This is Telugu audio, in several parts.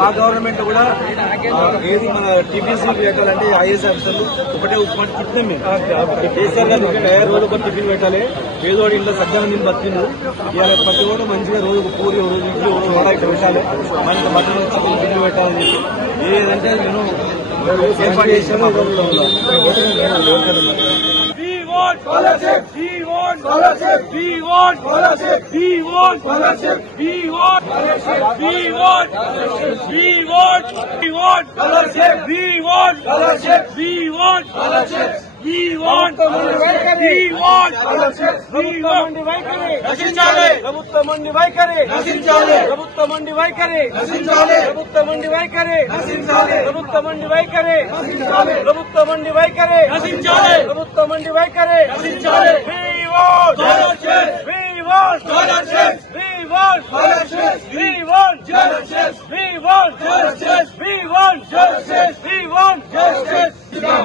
మా గవర్నమెంట్ కూడా ఏది మన టీపీసీ పెట్టాలంటే ఐఏఎస్ ఆఫీసర్లు ఒకటే పుట్టినాం మేము కేసీఆర్ గారు రోజు ఒక టిఫిన్ పెట్టాలి ఏదో ఇంట్లో సజ్జన నేను బతికిండు ఇవాళ ప్రతి ఒక్కరు మంచిగా రోజు పూరి రోజు ఇడ్లీ వడ ఇట్లా పెట్టాలి మనకి మటన్ చికెన్ బిల్లు పెట్టాలని చెప్పి ఏదంటే నేను ఏర్పాటు చేశాను. Scholarship! We want scholarship! We want scholarship! We want scholarship! We want scholarship! We want we want we want scholarship! We want scholarship! We want scholarship! We want we want scholarship! ప్రభుత్వమండి వైఖరి నశించాలి! ప్రభుత్వమండి వైఖరి నశించాలి! ప్రభుత్వమండి వైఖరి నశించాలి! ప్రభుత్వమండి వైఖరి నశించాలి! ప్రభుత్వమండి వైఖరి నశించాలి! ప్రభుత్వమండి వైఖరి నశించాలి! ప్రభుత్వమండి వైఖరి నశించాలి! We want scholarship! We want scholarship! We want scholarship! We want justice! We want justice! We want justice! We want justice!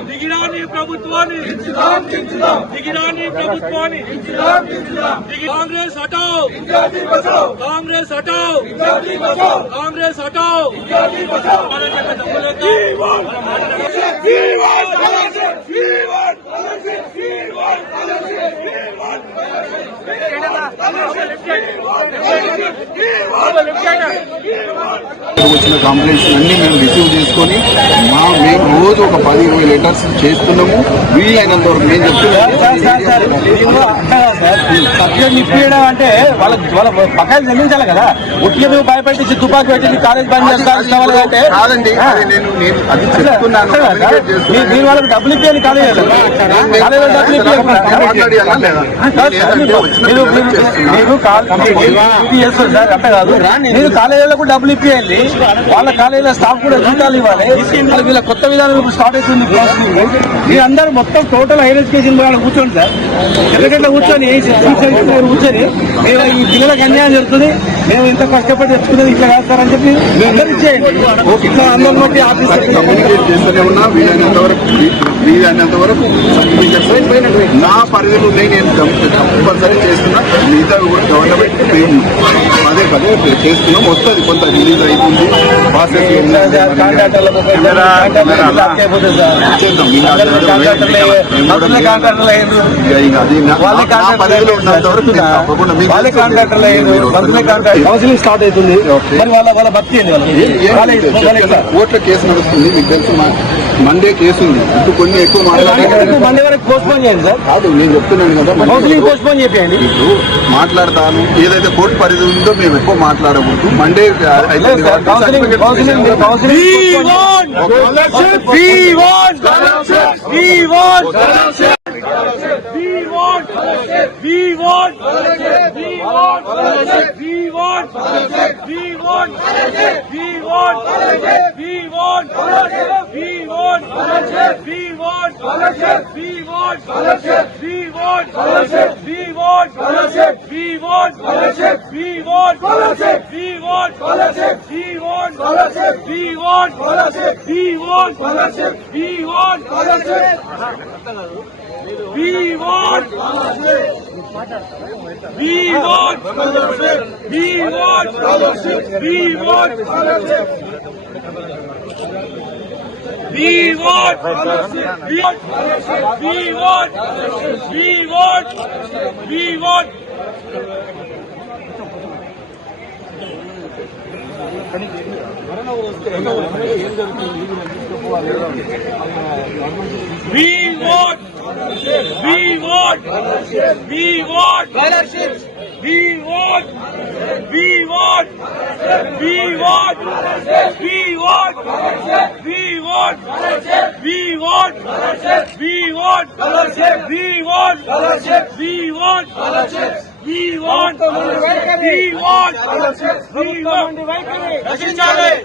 దిగిరాని ప్రభుత్వాన్ని దిగిరాని ప్రభుత్వాన్ని కాంగ్రెస్ హటాओ కాంగ్రెస్ హటాओ కాంగ్రెస్ హటాओ వచ్చిన కంప్లైంట్స్ అన్ని మేము రిసీవ్ చేసుకొని మేము రోజు ఒక 10-20 లెటర్స్ చేస్తున్నాము. వీలైనంత వరకు నేను చెప్తున్నాను ఇప్పించడం అంటే వాళ్ళ పక్కన చెల్లించాలి కదా. ఉట్టిగా భయపెట్టి తుపాకి పెట్టి కాలేజ్ బంద్ చేస్తారు అంటే కాదండి. నేను అది చెప్తున్నాను. దీని వాళ్ళకి డబ్బులు ఇప్పించాలి కాలేజ్ డబ్బులు చేస్తారు సార్. అట్లా కాదు, మీరు కాలేజీలకు డబ్బులు ఇప్పియండి, వాళ్ళ కాలేజీలో స్టాఫ్ కూడా జీతాలు ఇవ్వాలి. వీళ్ళ కొత్త విధానం స్టార్ట్ అవుతుంది. మీరందరూ మొత్తం టోటల్ హైయర్ ఎడ్యుకేషన్ వాళ్ళు కూర్చోండి సార్. ఎక్కడికట్లా కూర్చొని కూర్చొని మేము ఈ పిల్లలకు అన్యాయం జరుగుతుంది, మేము ఇంత కష్టపడి తెచ్చుకునేది ఇట్లా కాస్తారని చెప్పి అందరూ ఇచ్చేయండి. అందరం బట్టి ఆఫీసర్ చేస్తూనే ఉన్నా. వీలైనంత వరకు నా పరిధిలో నేను కంపల్సరీ చేస్తున్నా. మిగతా కూడా గవర్నమెంట్ మేము పదే చేస్తున్నాం. వస్తుంది కొంత రిలీజ్ అవుతుంది. కౌన్సిలింగ్ స్టార్ట్ అవుతుంది. మరి వాళ్ళ భక్తి కోర్టులో కేసు నడుస్తుంది. మీకు తెలుసు మండే కేసు ఉంది. ఇప్పుడు కొన్ని ఎక్కువ మండే వరకు పోస్ట్పోన్ చేయండి సార్. కాదు, నేను చెప్తున్నాను కదా, కౌన్సిలింగ్ పోస్ట్పోన్ చేయండి. మాట్లాడతాను. ఏదైతే కోర్టు పరిధి ఉందో మేము ఎక్కువ మాట్లాడకూడదు. మండే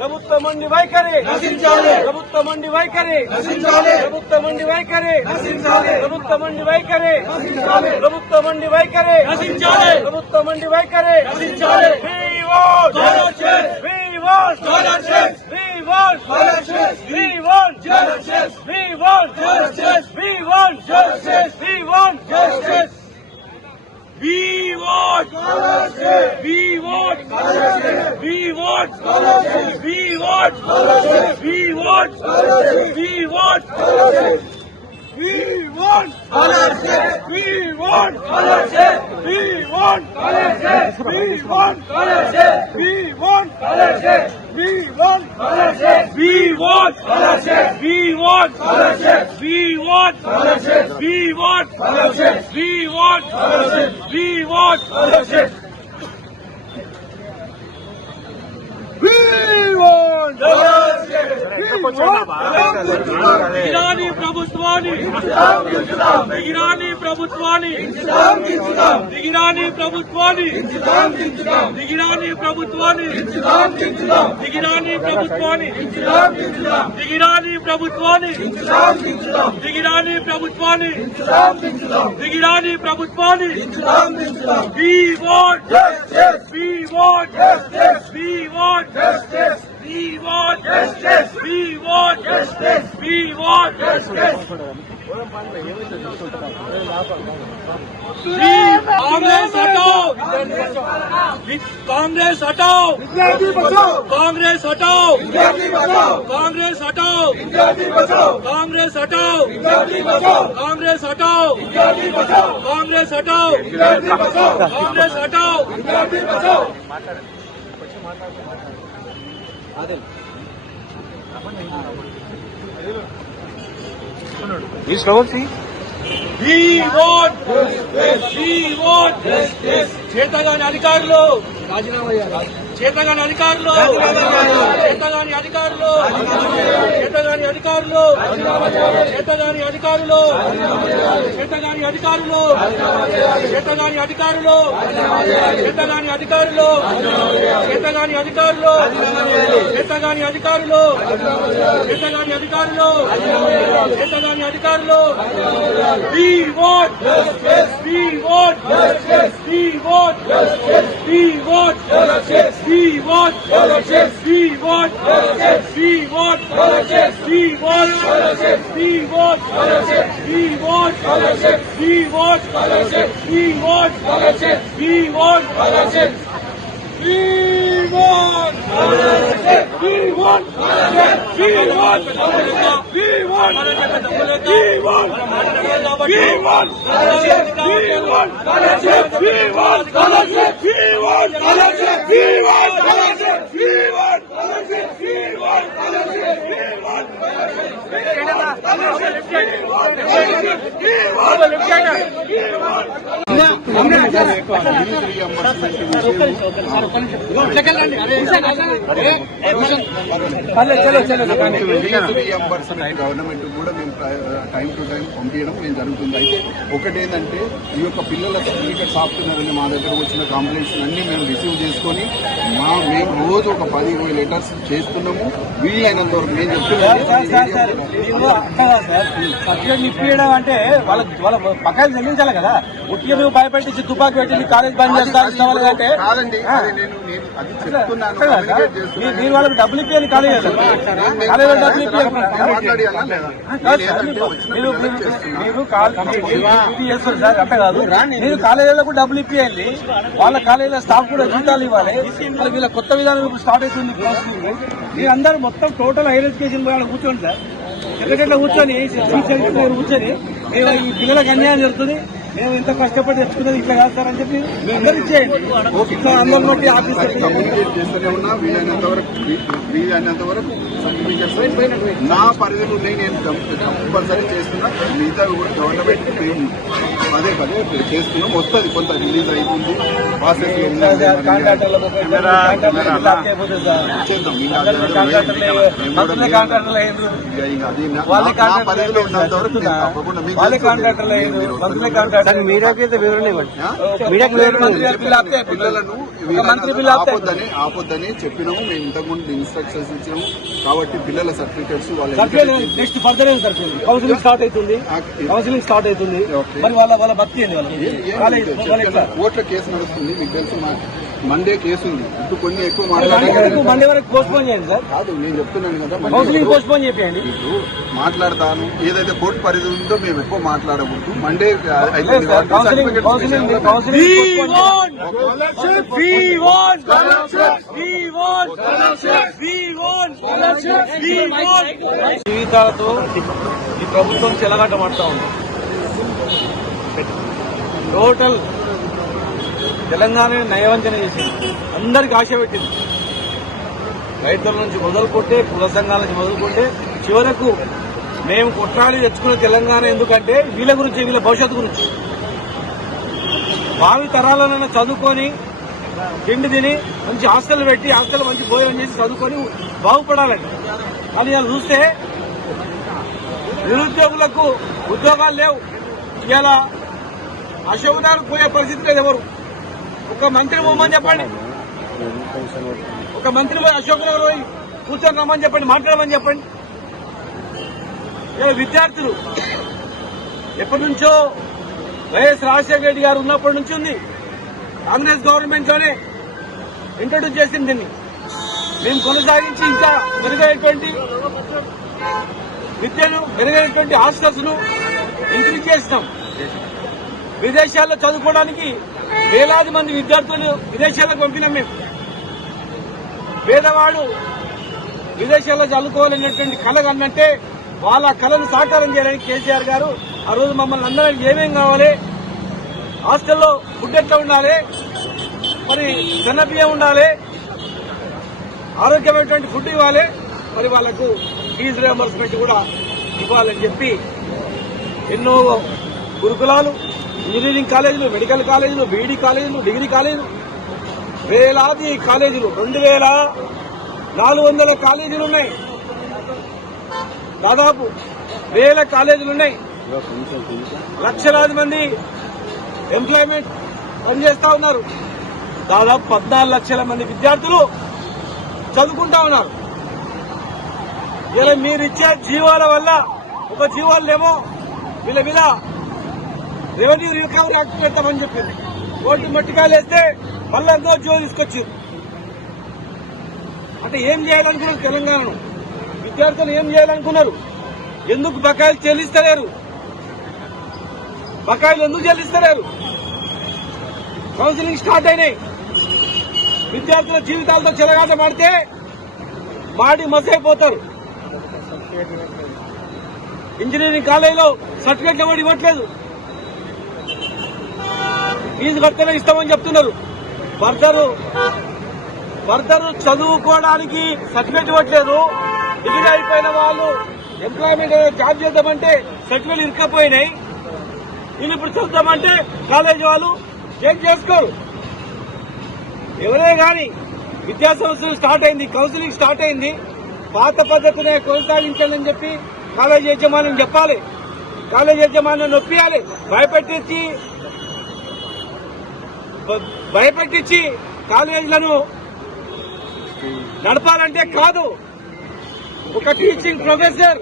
ప్రభుత్వమండి వైఖరి నశించాలి! ప్రభుత్వమండి వైఖరి నశించాలి! ప్రభుత్వమండి వైఖరి నశించాలి! ప్రభుత్వమండి వైఖరి నశించాలి! ప్రభుత్వమండి వైఖరి నశించాలి! ప్రభుత్వమండి వైఖరి నశించాలి! We want scholarship! We want scholarship! We want justice! We want justice! We want justice! We want justice! We want scholarship. We want scholarship. We want scholarship. We want scholarship. We want scholarship. We want scholarship. We want scholarship. We want scholarship. We want scholarship. We want scholarship. We want scholarship. We want scholarship. We want scholarship. We want scholarship. We want scholarship. We want scholarship. We want scholarship. We want scholarship. We want scholarship. దిగిరాని ప్రభుత్వాన్ని దిగిరాని ప్రభుత్వాన్ని దిగిరాని ప్రభుత్వాన్ని దిగిరాని ప్రభుత్వాన్ని దిగిరాని ప్రభుత్వాన్ని దిగిరాని ప్రభుత్వాన్ని దిగిరాని ప్రభుత్వాన్ని దిగిరాని ప్రభుత్వాన్ని We want justice. We want justice. We want justice. We want justice. We want justice. We want justice. Congress हटाओ कांग्रेस हटाओ कांग्रेस हटाओ कांग्रेस हटाओ कांग्रेस हटाओ कांग्रेस हटाओ कांग्रेस हटाओ कांग्रेस हटाओ Please come see. We want justice. We want justice. చేతగాని అధికారులు చేతగాని అధికారులు చేతగాని అధికారులు చేతగాని అధికారులు చేతగాని అధికారులు చేతగాని అధికారులు చేతగాని అధికారులు చేతగాని అధికారులు చేతగాని అధికారులు చేతగాని అధికారులు చేతగాని అధికారులు చేతగాని అధికారులు We want justice. We want justice. We want justice. We want justice. We want justice. We want justice. We want justice. We want justice. We want justice. We want justice. We want justice. We want justice. We want justice. We want scholarship. We want scholarship. We want scholarship. We want scholarship. We want scholarship. We want scholarship. We want scholarship. We want scholarship. We want scholarship. We want scholarship. We want scholarship. We want scholarship. We want government కూడా మేము టైం టు టైం పంపించడం మేము జరుగుతుంది. అయితే ఒకటేంటంటే ఈ యొక్క పిల్లల సర్టిఫికెట్ సాఫ్ట్వేర్ మా దగ్గర వచ్చిన కంప్లైంట్స్ అన్ని మేము రిసీవ్ చేసుకొని మేము రోజు ఒక 10-20 లెటర్స్ చేస్తున్నాము. వీలైనంత వరకు మేము చెప్తున్నాము సర్టిఫికేట్ ఇప్పించడం అంటే వాళ్ళ పక్కన చెల్లించాలి కదా. ఉట్టిగా నువ్వు భయపెట్టి తుపాకి పెట్టి కాలేజ్ బంద్ చేస్తాను అంటే కాదండి. అది చెప్తున్నాను, కమ్యూనికేట్ చేస్తున్నాను. మీరు వాళ్ళకి డబ్బులు ఇప్పించాలి కాలేజ్ కాలేజ్ డబ్బులు ఇప్పించాలి. మీరు చేస్తారు సార్ అంటే కాదు. మీరు కాలేజీలకు డబ్బులు ఇప్పించాలి, వాళ్ళ కాలేజీలో స్టాఫ్ కూడా జీతాలు ఇవ్వాలి. వీళ్ళ కొత్త విధానం ఇప్పుడు స్టార్ట్ అవుతుంది. మీరందరూ మొత్తం టోటల్ హైయర్ ఎడ్యుకేషన్ కూర్చోండి సార్. ఎక్కడెట్లా కూర్చొని కూర్చొని మేము ఈ పిల్లలకు అన్యాయం జరుగుతుంది, మేము ఇంత కష్టపడి తెచ్చుకున్నది ఇట్లా కాదు సార్ అని చెప్పి అందరికి చేయండి. అందరిని బట్టి ఆఫీసర్ కమ్యూనికేట్ చేస్తూనే ఉన్నా. వీలైనంత వరకు సర్టిఫికెట్స్ నా పరిధిలో నేను కంపల్సరీ చేస్తున్నా. మిగతా కూడా గవర్నమెంట్ మేము పదే చేస్తున్నాం. వస్తుంది, కొంత రిలీజ్ అవుతుంది, ప్రాసెస్ లో ఉంది. పరిధిలో ఉన్నంత వరకు తప్పకుండా మీడియాకైతే వివరణ ఇవ్వండి. పిల్లలను ఆపొద్దని చెప్పినాము. మేము ఇంతకుముందు ఇన్స్ట్రక్షన్స్ ఇచ్చినాము. కాబట్టి పిల్లల certificates next further sir counselling start అవుతుంది. మరి వాళ్ళ భక్తి కోర్టులో కేసు నడుస్తుంది. మీకు తెలుసు మండే కేసు ఉంది. ఇప్పుడు కొంచెం ఎక్కువ మండే వరకు పోస్ట్ పోన్ చేయండి సార్. కాదు, నేను చెప్తున్నాను కదా, కౌన్సిలింగ్ పోస్ట్ పోన్ చేయండి. ఇప్పుడు మాట్లాడతాను. ఏదైతే కోర్టు పరిధి ఉందో మేము ఎక్కువ మాట్లాడకూడదు. మండే జీవితాలతో ఈ ప్రభుత్వం చెలగాటమాడుతా ఉంది. టోటల్ తెలంగాణ నయవంచన చేసింది, అందరికి ఆశ పెట్టింది. రైతుల నుంచి మొదలుకుంటే, కుల సంఘాల నుంచి మొదలుకుంటే, చివరకు మేము కొట్లాడి తెచ్చుకున్న తెలంగాణ ఎందుకంటే వీళ్ళ గురించి, వీళ్ళ భవిష్యత్తు గురించి. భావి తరాలనైనా చదువుకొని తిండి తిని మంచి హాస్టల్ పెట్టి, హాస్టల్ మంచి భోజనం చేసి చదువుకొని బాగుపడాలని. కానీ ఇలా చూస్తే నిరుద్యోగులకు ఉద్యోగాలు లేవు. ఇలా అశోక్ నగర్ పోయే పరిస్థితి లేదు. ఎవరు ఒక మంత్రి పోమని చెప్పండి, ఒక మంత్రి పోయి అశోక్ నగర్ పోయి కూర్చొని రమ్మని చెప్పండి, మాట్లాడమని చెప్పండి. విద్యార్థులు ఎప్పటి నుంచో వైఎస్ రాజశేఖర రెడ్డి గారు ఉన్నప్పటి నుంచి ఉంది. కాంగ్రెస్ గవర్నమెంట్ లోనే ఇంట్రొడ్యూస్ చేసింది దీన్ని. మేము కొనసాగించి ఇంకా మెరుగైనటువంటి విద్యను, మెరుగైనటువంటి హాస్టల్స్ ను ఇంక్రీజ్ చేస్తాం. విదేశాల్లో చదువుకోవడానికి వేలాది మంది విద్యార్థులు విదేశాలకు పంపినాం మేము. పేదవాడు విదేశాల్లో చదువుకోవాలనేటువంటి కళ అన్నట్టే వాళ్ళ కళను సాకారం చేయడానికి కేసీఆర్ గారు ఆ రోజు మమ్మల్ని అందరికీ ఏమేం కావాలి, హాస్టల్లో ఫుడ్ ఎట్లా ఉండాలి, మరి సన్న బియ్యం ఉండాలి, ఆరోగ్యమైనటువంటి ఫుడ్ ఇవ్వాలి, మరి వాళ్లకు ఫీజు రియంబర్స్మెంట్ కూడా ఇవ్వాలని చెప్పి ఎన్నో గురుకులాలు, ఇంజనీరింగ్ కాలేజీలు, మెడికల్ కాలేజీలు, బీఈడీ కాలేజీలు, డిగ్రీ కాలేజీలు, వేలాది కాలేజీలు, 2400 కాలేజీలు ఉన్నాయి. దాదాపు 1000 కాలేజీలు ఉన్నాయి. లక్షలాది మంది ఎంప్లాయ్మెంట్ పనిచేస్తా ఉన్నారు. దాదాపు 14 లక్షల మంది విద్యార్థులు చదువుకుంటా ఉన్నారు. ఇలా మీరిచ్చే జీవాల వల్ల, ఒక జీవాలనేమో వీళ్ళ మీద రెవెన్యూ రికవరీ యాక్ట్ పెడతామని చెప్పింది. ఓటు మట్టికాయలు వేస్తే మళ్ళీ ఎంతో జీవో తీసుకొచ్చారు. అంటే ఏం చేయాలనుకున్నారు తెలంగాణను? విద్యార్థులు ఏం చేయాలనుకున్నారు? ఎందుకు బకాయిలు చెల్లిస్తలేరు? బకాయిలు ఎందుకు చెల్లిస్తలేరు? కౌన్సిలింగ్ స్టార్ట్ అయినాయి. విద్యార్థుల జీవితాలతో చెలగాట మాడితే మాడి మసైపోతారు. ఇంజనీరింగ్ కాలేజీలో సర్టిఫికెట్లు ఎవరు ఇవ్వట్లేదు, ఫీజు కడితేనే ఇస్తామని చెప్తున్నారు. ఫర్దర్ చదువుకోవడానికి సర్టిఫికెట్ ఇవ్వట్లేదు. డిగ్రీ అయిపోయిన వాళ్ళు ఎంప్లాయ్మెంట్ జాబ్ చేద్దామంటే సర్టిఫికెట్ ఇరుక్కపోయినాయి. వీళ్ళు ఇప్పుడు చదువుతామంటే కాలేజీ వాళ్ళు ఏం చేసుకోరు. ఎవరే గాని విద్యా సంస్థలు స్టార్ట్ అయింది, కౌన్సిలింగ్ స్టార్ట్ అయింది. పాత పద్ధతినే కొనసాగించాలని చెప్పి కాలేజీ యజమాని చెప్పాలి, కాలేజీ యజమాని నొప్పియాలి. భయపెట్టించి కాలేజీలను నడపాలంటే కాదు. ఒక టీచింగ్ ప్రొఫెసర్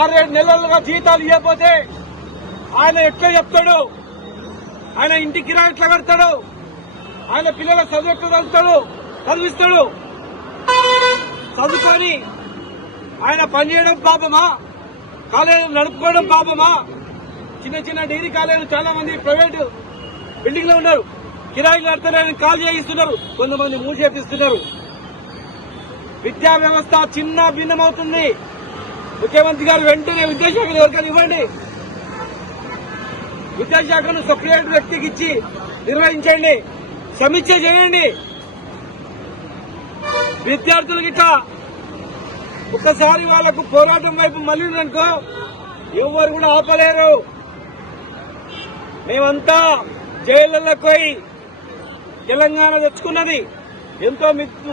6-7 నెలలుగా జీతాలు ఇవ్వకపోతే ఆయన ఎట్లా చెప్తాడు? ఆయన ఇంటి కిరాయి ఎట్లా కడతాడు? ఆయన పిల్లల చదువు ఎట్లా చదివిస్తాడు? చదువుకొని ఆయన పనిచేయడం పాపమా? కాలేజీలు నడుపుకోవడం పాపమా? చిన్న చిన్న డిగ్రీ కాలేజీలు చాలా మంది ప్రైవేటు బిల్డింగ్ లో ఉన్నారు, కిరాయిలు కడతారని కాల్ చేయిస్తున్నారు, కొంతమంది మూసేపిస్తున్నారు. విద్యా వ్యవస్థ చిన్న భిన్నమవుతుంది. ముఖ్యమంత్రి గారు వెంటనే విద్యాశాఖను ఎవరికైనా ఇవ్వండి. విద్యాశాఖను సపరేట్ వ్యక్తికి ఇచ్చి నిర్వహించండి, సమీక్ష చేయండి. విద్యార్థులకి ఇట్లా ఒక్కసారి వాళ్లకు పోరాటం వైపు మళ్ళీందనుకో ఎవరు కూడా ఆపలేరు. మేమంతా జైళ్లకు పోయి తెలంగాణ తెచ్చుకున్నది. ఎంతో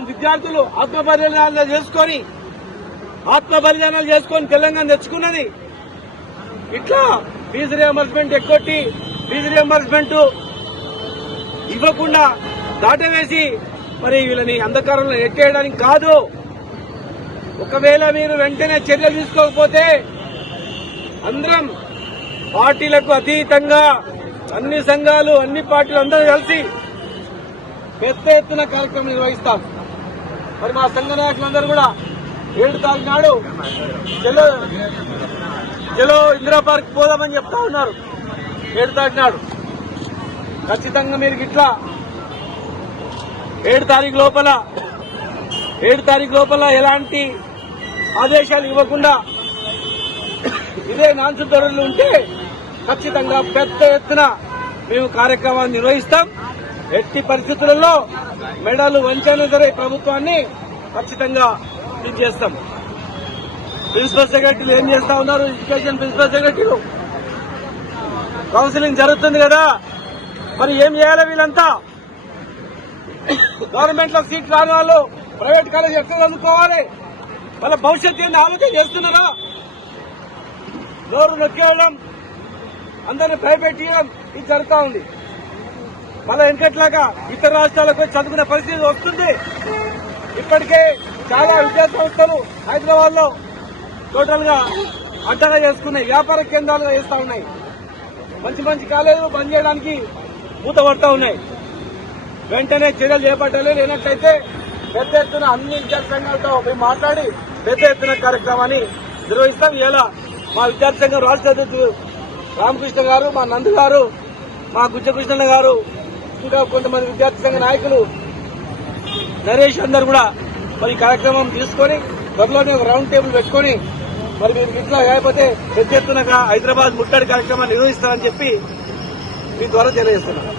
విద్యార్థులు ఆత్మబలిదానాలు చేసుకొని తెలంగాణ తెచ్చుకున్నది. ఇట్లా ఫీజు రియంబర్స్మెంట్ ఎక్కొట్టి ఫీజు రియంబర్స్మెంట్ ఇవ్వకుండా దాటవేసి మరి వీళ్ళని అంధకారంలో ఎట్టేయడానికి కాదు. ఒకవేళ మీరు వెంటనే చర్యలు తీసుకోకపోతే అందరం పార్టీలకు అతీతంగా అన్ని సంఘాలు, అన్ని పార్టీలు అందరూ కలిసి పెద్ద ఎత్తున కార్యక్రమం నిర్వహిస్తాం. మరి మా సంఘ నాయకులందరూ కూడా 7 తారీఖు నాడు చలో ఇందిరా పార్క్ పోదామని చెప్తా ఉన్నారు. 7 తారీఖు నాడు ఖచ్చితంగా మీరు ఇట్లా 7 తారీఖు లోపల ఎలాంటి ఆదేశాలు ఇవ్వకుండా ఇదే నాన్సు ధరలు ఉంటే ఖచ్చితంగా పెద్ద ఎత్తున మేము కార్యక్రమాన్ని నిర్వహిస్తాం. ఎట్టి పరిస్థితులలో మెడలు వంచన ధర ప్రభుత్వాన్ని ఖచ్చితంగా చేస్తాం. ప్రిన్సిపల్ సెక్రటరీలు ఏం చేస్తా ఉన్నారు? ఎడ్యుకేషన్ ప్రిన్సిపల్ సెక్రటరీలు కౌన్సిలింగ్ జరుగుతుంది కదా, మరి ఏం చేయాలి? వీళ్ళంతా గవర్నమెంట్ లో సీట్ రాని వాళ్ళు ప్రైవేట్ కాలేజ్ ఎక్కడ చదువుకోవాలి? వాళ్ళ భవిష్యత్తు ఏంటి ఆలోచన చేస్తున్నారా? నోరు నొక్కేయడం, అందరిని భయపెట్టడం ఇది జరుగుతా ఉంది. మళ్ళా వెనకట్లాగా ఇతర రాష్ట్రాలకు చదువుకునే పరిస్థితి వస్తుంది. ఇప్పటికే చాలా విద్యా సంస్థలు హైదరాబాద్ లో టోటల్ గా అడ్డగా చేసుకున్నాయి, వ్యాపార కేంద్రాలుగా చేస్తా ఉన్నాయి. మంచి మంచి కాలేజీలు బంద్ చేయడానికి మూతపడతా ఉన్నాయి. వెంటనే చర్యలు చేపట్టాలి. లేనట్లయితే పెద్ద ఎత్తున అన్ని విద్యార్థి సంఘాలతో మేము మాట్లాడి పెద్ద ఎత్తున కార్యక్రమాన్ని నిర్వహిస్తాం. ఇలా మా విద్యార్థి సంఘం రాష్ట్ర అధ్యక్షుడు రామకృష్ణ గారు, మా నందు గారు, మా గుజ్జకృష్ణ గారు, ఇంకా కొంతమంది విద్యార్థి సంఘ నాయకులు నరేష్ అందరూ కూడా మరి కార్యక్రమం తీసుకొని త్వరలోనే ఒక రౌండ్ టేబుల్ పెట్టుకొని మరి మీరు ఇట్లా లేకపోతే పెద్ద ఎత్తున హైదరాబాద్ ముట్టడి కార్యక్రమాన్ని నిర్వహిస్తారని చెప్పి మీ ద్వారా తెలియజేస్తున్నారు.